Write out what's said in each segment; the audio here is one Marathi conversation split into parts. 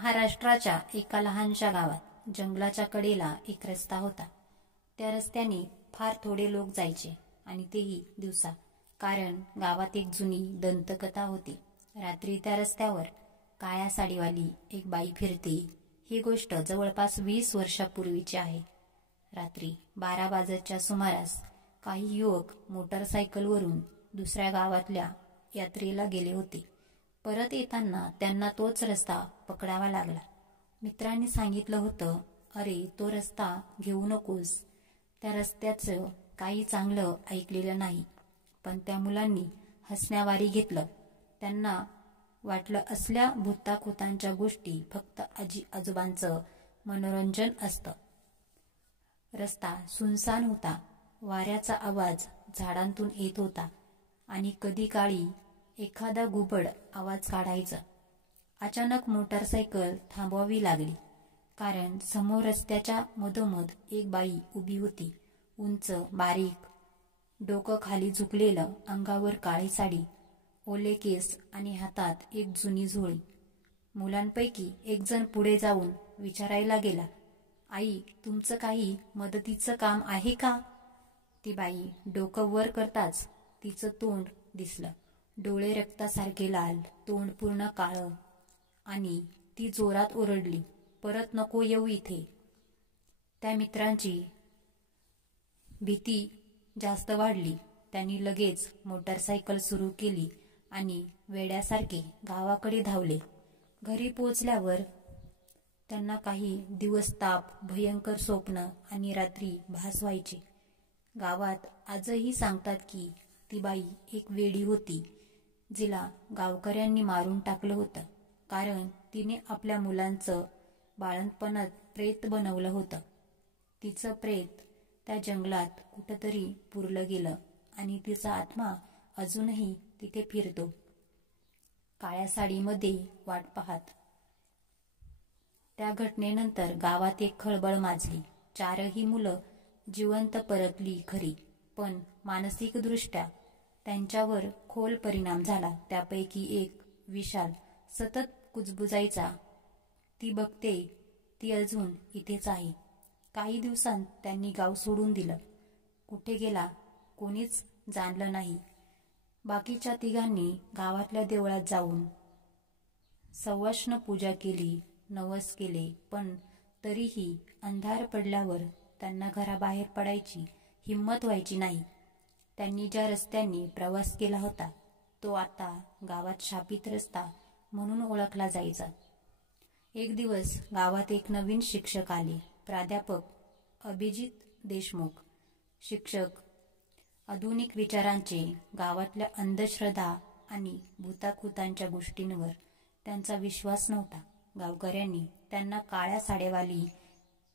महाराष्ट्राच्या एका लहानशा गावात जंगलाच्या कडेला एक रस्ता होता. त्या रस्त्याने फार थोडे लोक जायचे आणि तेही दिवसा, कारण गावात एक जुनी दंतकथा होती. रात्री त्या रस्त्यावर काळ्या साडीवाली एक बाई फिरते. ही गोष्ट जवळपास 20 वर्षापूर्वीची आहे. रात्री 12 वाजतच्या सुमारास काही युवक मोटरसायकलवरून दुसऱ्या गावातल्या यात्रेला गेले होते. परत येताना त्यांना तोच रस्ता पकडावा लागला. मित्रांनी सांगितलं होतं, अरे तो रस्ता घेऊ नकोस. त्या रस्त्याचं काही चांगलं ऐकलेलं नाही. पण त्या मुलांनी हसण्यावारी घेतलं. त्यांना वाटलं असल्या भूताखुतांच्या गोष्टी फक्त आजी आजोबांचं मनोरंजन असतं. रस्ता सुनसान होता. वाऱ्याचा आवाज झाडांतून येत होता आणि कधी काळी एखादा घुबड आवाज काढायचा. अचानक मोटरसायकल थांबवावी लागली, कारण समोर रस्त्याच्या मधोमध एक बाई उभी होती. उंच, बारीक, डोकं खाली झुकलेलं, अंगावर काळी साडी, ओले केस आणि हातात एक जुनी झोळी. मुलांपैकी एक जण पुढे जाऊन विचारायला गेला, आई, तुमचं काही मदतीचं काम आहे का? ती बाई डोकं वर करताच तिचं तोंड दिसलं. डोळे रक्तासारखे लाल, तोंड पूर्ण काळं, आणि ती जोरात ओरडली, परत नको येऊ इथे. त्या मित्रांची भीती जास्त वाढली. त्यांनी लगेच मोटरसायकल सुरू केली आणि वेड्यासारखे गावाकडे धावले. घरी पोचल्यावर त्यांना काही दिवस ताप, भयंकर स्वप्न आणि रात्री भास व्हायचे. गावात आजही सांगतात की ती बाई एक वेडी होती, जिला गावकऱ्यांनी मारून टाकलं होतं, कारण तिने आपल्या मुलांचं बाळंतपणात प्रेत बनवलं होतं. तिचं प्रेत त्या जंगलात कुठंतरी पुरलं गेलं आणि तिचा आत्मा अजूनही तिथे फिरतो, काळ्या साडीमध्ये वाट पाहत. त्या घटनेनंतर गावात एक खळबळ माजली. 4ही मुलं जिवंत परतली खरी, पण मानसिकदृष्ट्या त्यांच्यावर खोल परिणाम झाला. त्यापैकी एक, विशाल, सतत कुजबुजायचा, ती बघते, ती अजून इथेच आहे. काही दिवसांत त्यांनी गाव सोडून दिलं. कुठे गेला कोणीच जाणलं नाही. बाकीच्या तिघांनी गावातल्या देवळात जाऊन सवाष्ण पूजा केली, नवस केले, पण तरीही अंधार पडल्यावर त्यांना घराबाहेर पडायची हिंमत व्हायची नाही. त्यांनी ज्या रस्त्याने प्रवास केला होता तो आता गावात शापित रस्ता म्हणून ओळखला जायचा. एक दिवस गावात एक नवीन शिक्षक आले, प्राध्यापक अभिजित देशमुख. शिक्षक आधुनिक विचारांचे. गावातल्या अंधश्रद्धा आणि भूताखुतांच्या गोष्टींवर त्यांचा विश्वास नव्हता. गावकऱ्यांनी त्यांना काळ्या साडेवाली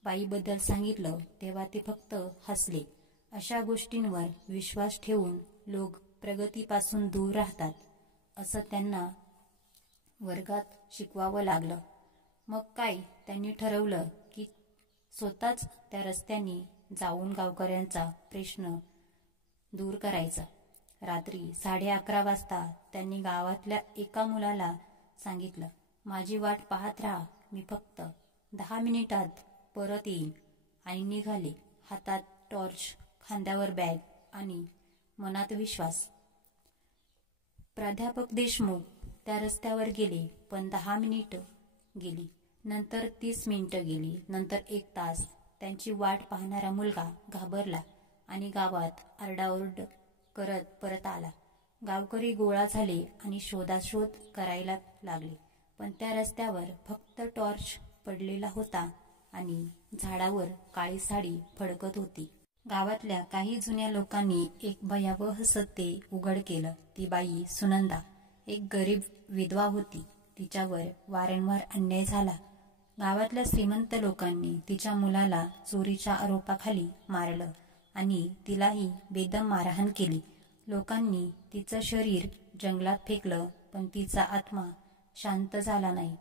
बाईबद्दल सांगितलं तेव्हा ते फक्त हसले. अशा गोष्टींवर विश्वास ठेवून लोक प्रगतीपासून दूर राहतात, असं त्यांना वर्गात शिकवावं लागलं. मग काय, त्यांनी ठरवलं की स्वतःच त्या रस्त्याने जाऊन गावकऱ्यांचा प्रश्न दूर करायचा. रात्री 11:30 वाजता त्यांनी गावातल्या एका मुलाला सांगितलं, माझी वाट पाहत राहा, मी फक्त 10 मिनिटात परत येईन. आणि निघाले. हातात टॉर्च, खांद्यावर बॅग आणि मनात विश्वास. प्राध्यापक देशमुख त्या रस्त्यावर गेले, पण 10 मिनिटं गेली, नंतर 30 मिनिटं गेली, नंतर 1 तास. त्यांची वाट पाहणारा मुलगा घाबरला आणि गावात आरडाओरड करत परत आला. गावकरी गोळा झाले आणि शोधाशोध करायला लागले, पण त्या रस्त्यावर फक्त टॉर्च पडलेला होता आणि झाडावर काळी साडी फडकत होती. गावातल्या काही जुन्या लोकांनी एक भयावह सत्य उघड केलं. ती बाई सुनंदा एक गरीब विधवा होती. तिच्यावर वारंवार अन्याय झाला. गावातल्या श्रीमंत लोकांनी तिच्या मुलाला चोरीच्या आरोपाखाली मारलं आणि तिलाही बेदम मारहाण केली. लोकांनी तिचं शरीर जंगलात फेकलं, पण तिचा आत्मा शांत झाला नाही.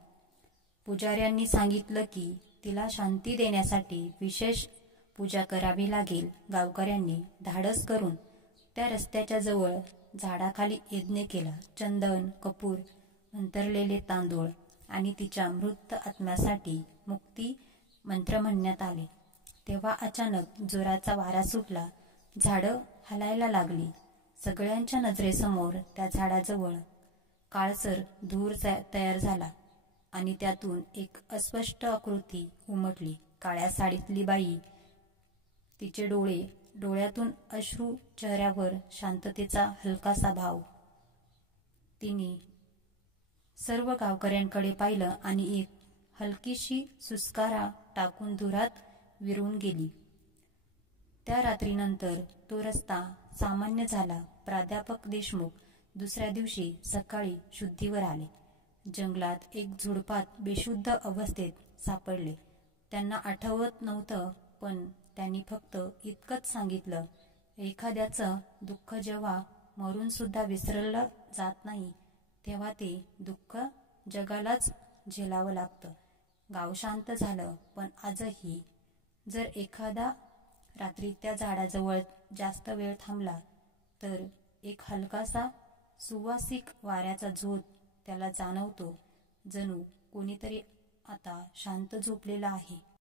पुजाऱ्यांनी सांगितलं की तिला शांती देण्यासाठी विशेष पूजा करावी लागेल. गावकऱ्यांनी धाडस करून त्या रस्त्याच्या जवळ झाडाखाली यज्ञ केला. चंदन, कपूर, अंतरलेले तांदूळ आणि तिच्या मृत आत्म्यासाठी मुक्ती मंत्र म्हणण्यात आले. तेव्हा अचानक जोराचा वारा सुटला. झाडं हलायला लागली. सगळ्यांच्या नजरेसमोर त्या झाडाजवळ काळसर धूर तयार झाला आणि त्यातून एक अस्पष्ट आकृती उमटली. काळ्या साडीतली बाई, तिचे डोळ्यातून अश्रू, चेहऱ्यावर शांततेचा हलकासा भाव. तिने सर्व गावकऱ्यांकडे पाहिलं आणि एक हलकीशी सुस्कारा टाकून धुरात विरून गेली. त्या रात्रीनंतर तो रस्ता सामान्य झाला. प्राध्यापक देशमुख दुसऱ्या दिवशी सकाळी शुद्धीवर आले. जंगलात एक झुडपात बेशुद्ध अवस्थेत सापडले. त्यांना आठवत नव्हतं, पण त्यांनी फक्त इतकंच सांगितलं, एखाद्याचं दुःख जेव्हा मरून सुद्धा विसरलं जात नाही, तेव्हा ते दुःख जगालाच झेलावं लागतं. गाव शांत झालं, पण आजही जर एखादा रात्री त्या झाडाजवळ जास्त वेळ थांबला तर एक हलकासा सुवासिक वाऱ्याचा झोत त्याला जाणवतो, जणू कोणीतरी आता शांत झोपलेला आहे.